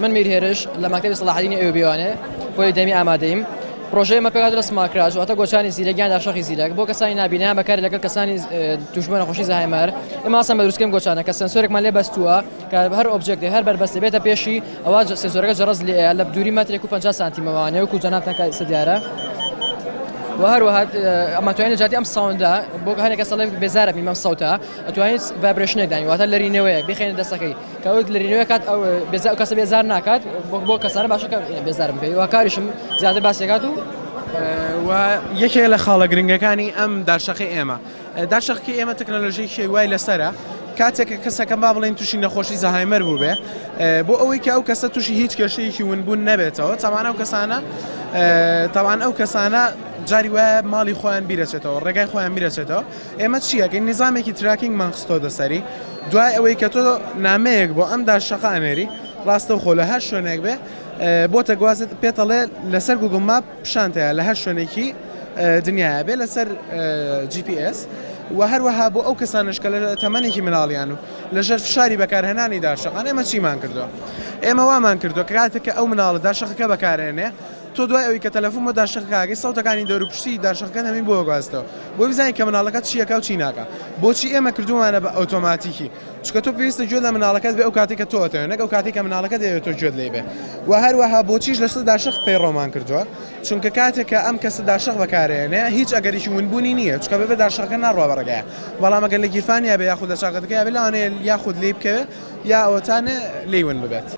من میر هێرش لە مەکتەبی سەلاحەدینی ئەیوبیوانێ بۆی دەمی ئامادەیم. پرۆژەیەمە پێکات لە سمارکراژ واتە گۆچانی زیرەکیان داشەخی زیرەک بۆ کەسانی نابینیان بەکاری لەگەڵ کەسانی توشبوونە نەخۆشی زایمەر. ئێمە ئاسان بە دروستکردن گۆچانە کە سنسۆرێکمان لێ بەستووە کە هەر ئۆبجێکتێ هەر بەربەستێ بێتە پێشی ئەوە سنسۆرەکە جەڕەز لە دووری مەترێک و 50 سانتیمەوانێ وەکو جەنابتان کە دیارە. و هەروەها ئەمە توانین لە جاتی ئەم ساوندا بۆ هەرێک کەسەڵێ بێزارە میمەم سەوتە ئەتوانیت ڤایبرێشنێک دانی واتە لەرینەوەیەک بخێنە دەستەکەی کە ئەو لەرینەوەی کات ئەو کەسە بێزار ناکات بۆ کەسانە باشەکە بێزارم پێی و کاریشم زیاتر باسیەکات و یەکێک لە خاڵە گرنگەکانی ئەم داشەقی ئێمە داشەقی ئێمە تەکنۆلۆژیی وای لەسەرە کاتێک کەسەکەم با بڵێن تووشی نەخۆشی زەهایمەر بوو بێ بۆ ئەوەی کە ئەو کەسە تووشی هیچ کێشەیەکی ونبوون نەبێتەوە تاوان ئەو کەسانە تاوان ئەو کەسانە جاری وایە ماڵی خۆیان بیرەچێتەوە ڕێگای خۆیان بیرەچێتەوە ئێمە چیەکەین نظامێکی تراکینگمان خستۆ دەسەری دوای ئەوەی کە تۆ نامەیەک بۆ ئەم داشەقە ئەنێری ڕاستە خۆ لە هەر شوێنێک بێ بۆ تەگوازت پێتەڵێ لەسەر گوگڵ ماپ پیشانتەیە لە هەر شوێنێکی دنیاە بێ لەسەر GPS و هەروەها بۆ ئەو کەسانش کە لە تەمەنێکی مناڵیان و لەژێر فشاری بەکارهێنانی داشەقان ئێمە چیمان کردووە ئێمە وامان کردووە کە کاتێککە ئەو مناڵە داشەقەکە بەکارێنێ تۆ دوای ئەوی کە تەلەفۆن بۆ داشەقەکەی سەوتەکانی دەوروپشتی داشەقەکە هەمین بۆ گواستەوە بۆ بزانین کە مناڵەکەت چیەکە و چی ناکە بۆچی ئێمە کردومانە بە ئۆتۆماتیکی چکە تۆ پێویستە گوێ لە مناڵەکەت بێ ئەو کاتێک کە تۆتەوە نەک ئەو کاتێک کە مناڵەکەت دەوێت تۆ گوێت لێ بێ و هەروەها بۆچیش لەسەر داشەق پەیڕۆمان کردووە چونکە کاتێک کە ئەم کەسە داشەق بەکارێنێ هیچ ئەگەریشی ونبوونی نییە چکە بێ داشەقەکە ناڕوا بەڕێگایە بەڵام ئەگەر لە گیرفانیا بێ یاخود لە چاقەتەکەی بێ لەوانەیە یاخود لێ بکەوێت یا ئەوەتانە لێی ون ببێت.